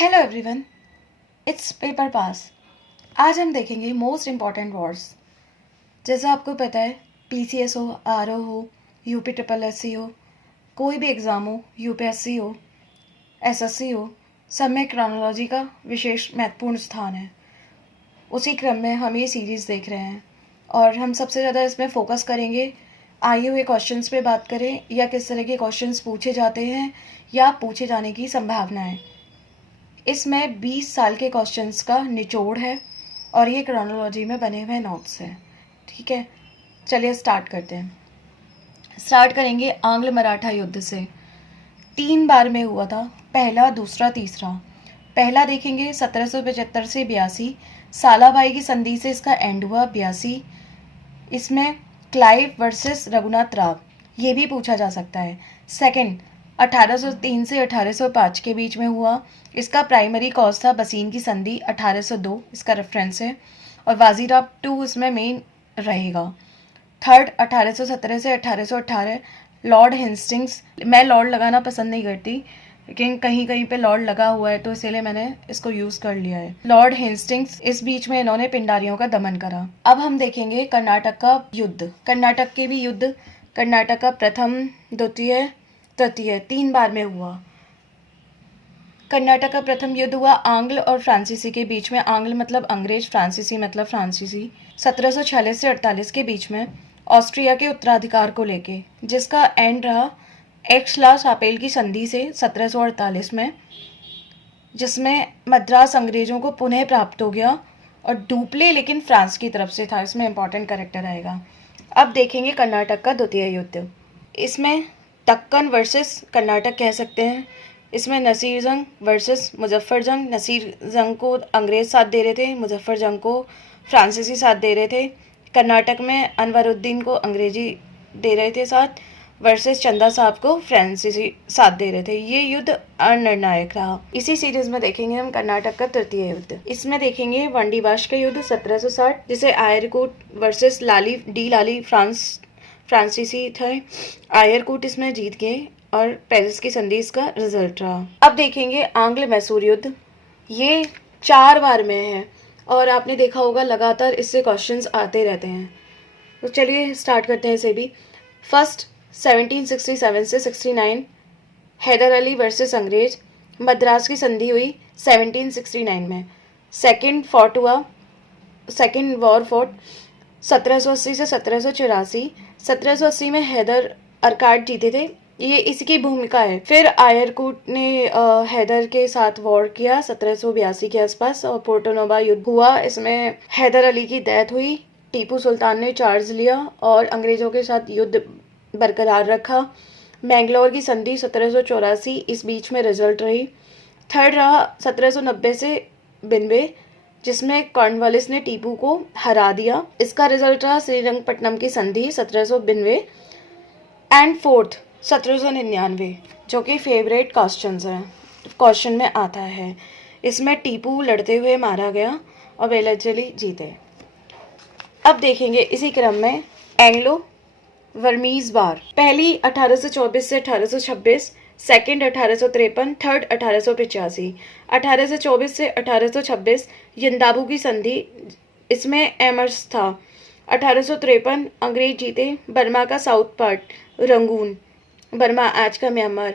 Hello everyone, it's paper pass. आज हम देखेंगे मोस्ट इम्पॉर्टेंट वॉर्स। जैसा आपको पता है, पीसीएस हो, आरओ हो, यूपी ट्रिपल एससी हो, कोई भी एग्ज़ाम हो, यूपीएससी हो, एसएससी हो, सब में क्रोनोलॉजी का विशेष महत्वपूर्ण स्थान है। उसी क्रम में हम ये सीरीज़ देख रहे हैं और हम सबसे ज़्यादा इसमें फोकस करेंगे आए हुए क्वेश्चंस पे बात करें या किस तरह के क्वेश्चंस पूछे जाते हैं या पूछे जाने की संभावना है। इसमें 20 साल के क्वेश्चंस का निचोड़ है और ये क्रोनोलॉजी में बने हुए नोट्स हैं। ठीक है, चलिए स्टार्ट करते हैं। स्टार्ट करेंगे आंग्ल मराठा युद्ध से। 3 बार में हुआ था, पहला, दूसरा, तीसरा। पहला देखेंगे 1775 से 82, सालाबाई की संधि से इसका एंड हुआ 82। इसमें क्लाइव वर्सेस रघुनाथ राव, ये भी पूछा जा सकता है। सेकंड 1803 से 1805 के बीच में हुआ, इसका प्राइमरी कॉज था बसीन की संधि 1802, इसका रेफरेंस है, और वाजीराव 2 इसमें मेन रहेगा। थर्ड 1817 से 1818, लॉर्ड हेस्टिंग्स। मैं लॉर्ड लगाना पसंद नहीं करती, लेकिन कहीं कहीं पे लॉर्ड लगा हुआ है तो इसीलिए मैंने इसको यूज कर लिया है। लॉर्ड हेस्टिंग्स, इस बीच में इन्होंने पिंडारियों का दमन करा। अब हम देखेंगे कर्नाटक का युद्ध। कर्नाटक के भी युद्ध, कर्नाटक का प्रथम, द्वितीय, तृतीय, 3 बार में हुआ। कर्नाटक का प्रथम युद्ध हुआ आंग्ल और फ्रांसीसी के बीच में। आंग्ल मतलब अंग्रेज, फ्रांसीसी मतलब फ्रांसीसी। 1746 से 48 के बीच में, ऑस्ट्रिया के उत्तराधिकार को लेके, जिसका एंड रहा एक्सला शापेल की संधि से 1748 में, जिसमें मद्रास अंग्रेजों को पुनः प्राप्त हो गया और डुप्ले लेकिन फ्रांस की तरफ से था। इसमें इंपॉर्टेंट कैरेक्टर आएगा। अब देखेंगे कर्नाटक का द्वितीय युद्ध। इसमें दक्कन वर्सेस कर्नाटक कह सकते हैं। इसमें नसीर जंग वर्सेस मुजफ्फर जंग। नसीर जंग को अंग्रेज साथ दे रहे थे, मुजफ्फर जंग को फ्रांसीसी साथ दे रहे थे। कर्नाटक में अनवरुद्दीन को अंग्रेजी दे रहे थे साथ, वर्सेस चंदा साहब को फ्रांसीसी साथ दे रहे थे। ये युद्ध अनिर्णायक रहा। इसी सीरीज में देखेंगे हम कर्नाटक का तृतीय युद्ध। इसमें देखेंगे वंडीवाश का युद्ध 1760, जिसे आयरकूट वर्सेस लाली फ्रांसीसी थे। आयरकूट इसमें जीत गए और पेरिस की संधि इसका रिजल्ट रहा। अब देखेंगे आंग्ल मैसूर युद्ध। ये 4 बार में है और आपने देखा होगा लगातार इससे क्वेश्चंस आते रहते हैं। तो चलिए स्टार्ट करते हैं इसे भी। फर्स्ट 1767 से 69, हैदर अली वर्सेस अंग्रेज। मद्रास की संधि हुई 1769 में। सेकंड वॉर फोर्ट 1780 से 1784। 1780 में हैदर अरकाट जीते थे, ये इसकी भूमिका है। फिर आयरकूट ने हैदर के साथ वॉर किया 1782 के आसपास और पोर्टोनोवा युद्ध हुआ। इसमें हैदर अली की डेथ हुई। टीपू सुल्तान ने चार्ज लिया और अंग्रेजों के साथ युद्ध बरकरार रखा। मैंगलोर की संधि 1784 इस बीच में रिजल्ट रही। थर्ड रहा 1790 से बिनवे, जिसमें कॉर्नवालिस ने टीपू को हरा दिया। इसका रिजल्ट रहा श्रीरंगपट्टनम की संधि 1792। एंड फोर्थ 1799, जो कि फेवरेट क्वेश्चन में आता है। इसमें टीपू लड़ते हुए मारा गया और वेलचली जीते। अब देखेंगे इसी क्रम में एंग्लो वर्मीज वार। पहली 1824 से 1826, सेकंड 1853, थर्ड 1885। 1824 से 1826 यंदाबू की संधि, इसमें एमर्स था। 1853 अंग्रेज जीते बर्मा का साउथ पार्ट, रंगून, बर्मा आज का म्यांमार,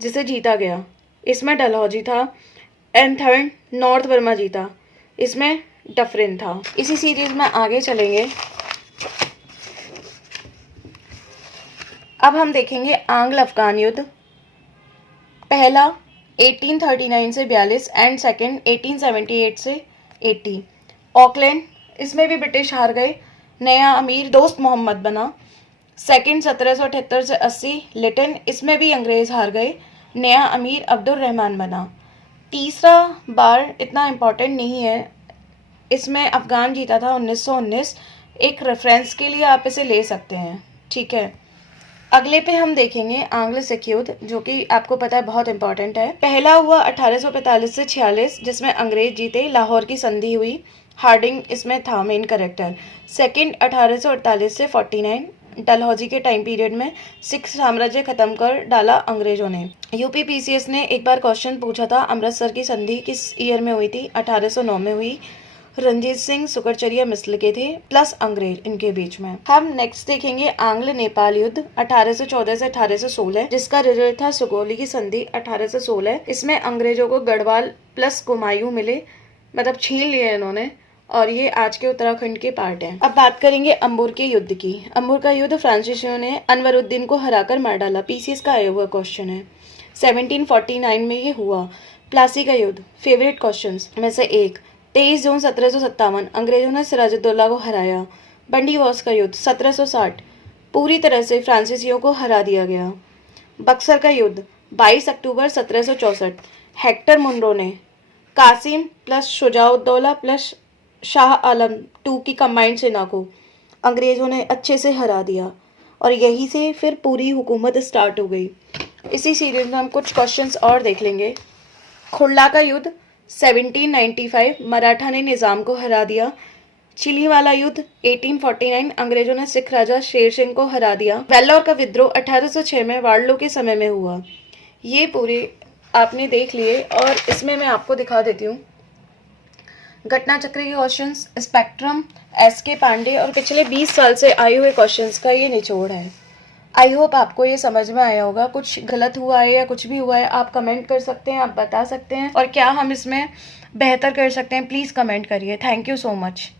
जिसे जीता गया। इसमें डलहौजी था। एंड थर्ड नॉर्थ बर्मा जीता, इसमें डफरिन था। इसी सीरीज में आगे चलेंगे। अब हम देखेंगे आंग्ल अफगान युद्ध। पहला 1839 से 42 एंड सेकंड 1878 से 80। ऑकलैंड, इसमें भी ब्रिटिश हार गए। नया अमीर दोस्त मोहम्मद बना। सेकंड 1778 से 80 लिटन, इसमें भी अंग्रेज हार गए। नया अमीर अब्दुल रहमान बना। तीसरा बार इतना इम्पोर्टेंट नहीं है, इसमें अफगान जीता था 1919। एक रेफरेंस के लिए आप इसे ले सकते हैं। ठीक है, अगले पे हम देखेंगे आंग्ल सिख युद्ध, जो कि आपको पता है बहुत इंपॉर्टेंट है। पहला हुआ 1845 से 46, जिसमें अंग्रेज जीते। लाहौर की संधि हुई। हार्डिंग इसमें था मेन कैरेक्टर। सेकंड 1848 से 49, डलहौजी के टाइम पीरियड में सिख साम्राज्य खत्म कर डाला अंग्रेजों ने। यूपीपीसीएस ने एक बार क्वेश्चन पूछा था, अमृतसर की संधि किस ईयर में हुई थी? 1809 में हुई। रंजीत सिंह सुकरचरिया मिस्र के थे प्लस अंग्रेज इनके बीच में। हम नेक्स्ट देखेंगे आंग्ल नेपाल युद्ध 1814 से 1816, जिसका रिजल्ट था सुगौली की संधि 1816। इसमें अंग्रेजों को गढ़वाल प्लस कुमायूं मिले, मतलब छीन लिए इन्होंने, और ये आज के उत्तराखंड के पार्ट हैं। अब बात करेंगे अंबुर के युद्ध की। अंबुर का युद्ध फ्रांसीसियों ने अनवरुद्दीन को हराकर मार डाला। पीसीएस का आया हुआ क्वेश्चन है। 1749 में ये हुआ। प्लासी का युद्ध फेवरेट क्वेश्चंस में से एक। 23 जून 1757 अंग्रेजों ने सिराजुद्दौला को हराया। बंडी वॉस का युद्ध 1760 पूरी तरह से फ्रांसीसियों को हरा दिया गया। बक्सर का युद्ध 22 अक्टूबर 1764 हेक्टर मुनरो ने Qasim plus Shujauddaula plus Shah Alam two की कंबाइंड सेना को अंग्रेजों ने अच्छे से हरा दिया, और यहीं से फिर पूरी हुकूमत स्टार्ट हो गई। इसी सीरीज में हम कुछ क्वेश्चंस और देख लेंगे। खुरला का युद्ध 1795 मराठा ने निज़ाम को हरा दिया। चिलीवाला युद्ध 1849 अंग्रेजों ने सिख राजा शेर सिंह को हरा दिया। वेल्लोर का विद्रोह 1806 में वार्लो के समय में हुआ। ये पूरे आपने देख लिए, और इसमें मैं आपको दिखा देती हूँ घटना चक्र के क्वेश्चंस, स्पेक्ट्रम, एसके पांडे और पिछले 20 साल से आए हुए क्वेश्चंस का ये निचोड़ है। आई होप आपको ये समझ में आया होगा। कुछ गलत हुआ है या कुछ भी हुआ है आप कमेंट कर सकते हैं, आप बता सकते हैं, और क्या हम इसमें बेहतर कर सकते हैं प्लीज़ कमेंट करिए। Thank you so much.